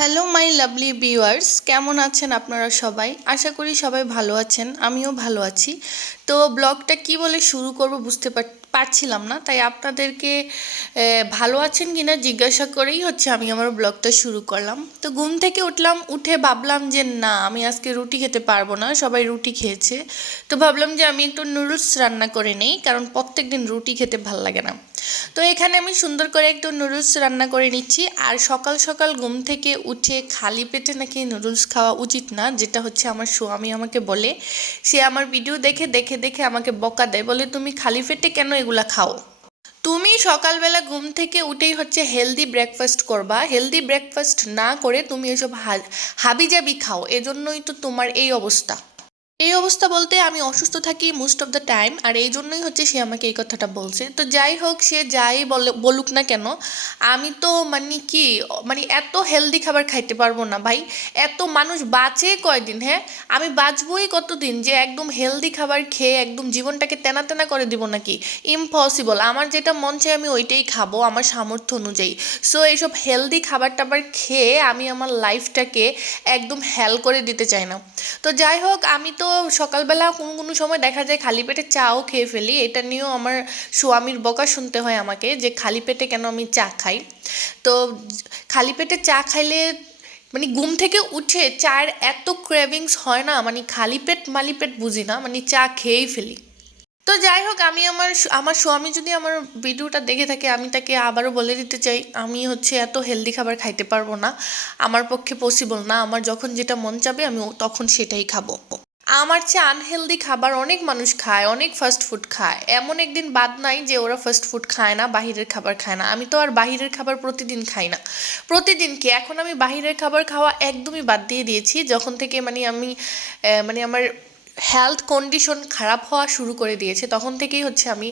Hello my lovely viewers কেমন আছেন আপনারা সবাই? আশা করি সবাই ভালো আছেন, আমিও ভালো আছি। তো ব্লগটা কি বলে শুরু করব বুঝতে পার- পারছিলাম না, তাই আপনাদেরকে ভালো আছেন কিনা জিজ্ঞাসা করেই হচ্ছে আমি আমার ব্লগটা শুরু করলাম। তো ঘুম থেকে উঠলাম, উঠে ভাবলাম যে না, আমি আজকে রুটি খেতে পারব না, সবাই রুটি খেয়েছে। তো ভাবলাম যে আমি একটু নুডলস রান্না করে নেই, কারণ প্রত্যেক দিন রুটি খেতে ভালো লাগে না। তো এখানে আমি সুন্দর করে একটু নুডলস রান্না করে নিচ্ছি। আর সকাল সকাল ঘুম থেকে উঠে খালি পেটে নাকি নুডলস খাওয়া উচিত না, যেটা হচ্ছে আমার স্বামী আমাকে বলে। সে আমার ভিডিও দেখে দেখে দেখে আমাকে বকা দেয়, বলে, তুমি খালি পেটে কেন এগুলা খাও? তুমি সকালবেলা ঘুম থেকে উঠেই হচ্ছে হেলদি ব্রেকফাস্ট করবা। হেলদি ব্রেকফাস্ট না করে তুমি এসব হাবিজাবি খাও। এজন্যই তো তোমার এই অবস্থা। এই অবস্থা বলতে আমি অসুস্থ থাকি মোস্ট অফ দ্য টাইম আর এই জন্যই হচ্ছে সে আমাকে এই কথাটা বলছে। তো যাই হোক, সে যাই বলে, বলুক না কেন, আমি তো মানে কি মানে এত হেলদি খাবার খাইতে পারব না ভাই। এত মানুষ বাঁচে কয়দিন হ্যাঁ? আমি বাঁচবই কতদিন যে একদম হেলদি খাবার খেয়ে একদম জীবনটাকে তেনা তেনা করে দিব নাকি? ইম্পসিবল আমার যেটা মন চাই আমি ওইটাই খাব, আমার সামর্থ্য অনুযায়ী। সো এইসব হেলদি খাবার টাবার খেয়ে আমি আমার লাইফটাকে একদম হেল করে দিতে চাই না। তো যাই হোক, আমি তো সকালবেলা কোনো কোনো সময় দেখা যায় খালি পেটে চাও খেয়ে ফেলি। এটা নিয়েও আমার স্বামীর বকা শুনতে হয় আমাকে যে খালি পেটে কেন আমি চা খাই। তো খালি পেটে চা খাইলে মানে ঘুম থেকে উঠে চায়ের এত ক্রেভিংস হয় না মানে খালি পেট মালি পেট বুঝি না মানে চা খেয়েই ফেলি। তো যাই হোক, আমি আমার আমার স্বামী যদি আমার ভিডিওটা দেখে থাকে, আমি তাকে আবারও বলে দিতে চাই, আমি হচ্ছে এত হেলদি খাবার খাইতে পারব না। আমার পক্ষে পসিবল না, আমার যখন যেটা মন চাবে, আমি তখন সেটাই খাব। আমার চেয়ে আনহেলদি খাবার অনেক মানুষ খায়, অনেক ফাস্ট ফুড খায়। এমন একদিন বাদ নাই যে ওরা ফাস্ট ফুড খায় না, বাহিরের খাবার খায় না। আমি তো আর বাহিরের খাবার প্রতিদিন খাই না। প্রতিদিন কি? এখন আমি বাহিরের খাবার খাওয়া একদমই বাদ দিয়ে দিয়েছি। যখন থেকে মানে আমি মানে আমার হেলথ কন্ডিশন খারাপ হওয়া শুরু করে দিয়েছে, তখন থেকেই হচ্ছে আমি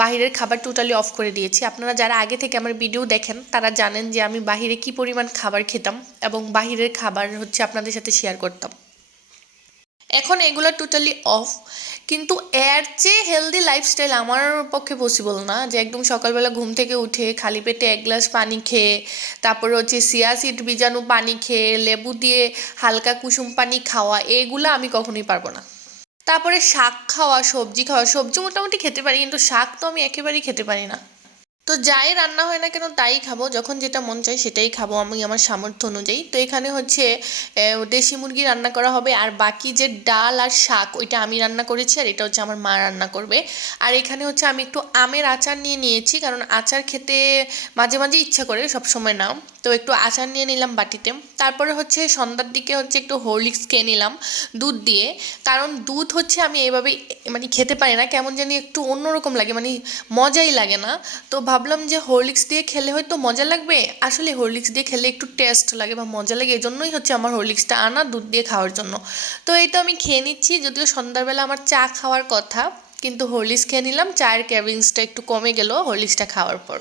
বাহিরের খাবার টোটালি অফ করে দিয়েছি। আপনারা যারা আগে থেকে আমার ভিডিও দেখেন, তারা জানেন যে আমি বাহিরে কি পরিমাণ খাবার খেতাম এবং বাহিরের খাবার হচ্ছে আপনাদের সাথে শেয়ার করতাম। এখন এগুলো টোটালি অফ কিন্তু এর চেয়ে হেলদি লাইফস্টাইল আমার পক্ষে পসিবল না। যে একদম সকালবেলা ঘুম থেকে উঠে খালি পেটে এক গ্লাস পানি খেয়ে, তারপরে হচ্ছে সিয়া সিড বীজাণু পানি খেয়ে, লেবু দিয়ে হালকা কুসুম পানি খাওয়া, এগুলো আমি কখনোই পারব না। তারপরে শাক খাওয়া, সবজি খাওয়া, সবজি মোটামুটি খেতে পারি, কিন্তু শাক তো আমি একেবারেই খেতে পারি না। তো যাই রান্না হয় না কেন তাই খাব, যখন যেটা মন চায় সেটাই খাব আমি আমার সামর্থ্য অনুযায়ী। তো এখানে হচ্ছে দেশি মুরগি রান্না করা হবে আর বাকি যে ডাল আর শাক ওইটা আমি রান্না করেছি আর এটা হচ্ছে আমার মা রান্না করবে। আর এখানে হচ্ছে আমি একটু আমের আচার নিয়ে নিয়েছি কারণ আচার খেতে মাঝে মাঝে ইচ্ছা করে সব সময় নাও। তো একটু আচার নিয়ে নিলাম বাটিতে। তারপরে হচ্ছে সন্ধ্যার দিকে হচ্ছে একটু হরলিক্স খেয়ে নিলাম দুধ দিয়ে। কারণ দুধ হচ্ছে আমি এইভাবে মানে খেতে পারি না, কেমন জানি একটু অন্যরকম লাগে মানে মজাই লাগে না। তো ভাবলাম যে হরলিক্স দিয়ে খেলে হয়তো মজা লাগবে। আসলে হরলিক্স দিয়ে খেলে একটু টেস্ট লাগে বা মজা লাগে এই জন্যই হচ্ছে আমার হরলিক্সটা আনা দুধ দিয়ে খাওয়ার জন্য। তো এই তো আমি খেয়ে নিচ্ছি, যদিও সন্ধ্যাবেলা আমার চা খাওয়ার কথা, কিন্তু হরলিক্স খেয়ে নিলাম, চায়ের ক্যাভিংসটা একটু কমে গেল হরলিক্সটা খাওয়ার পর।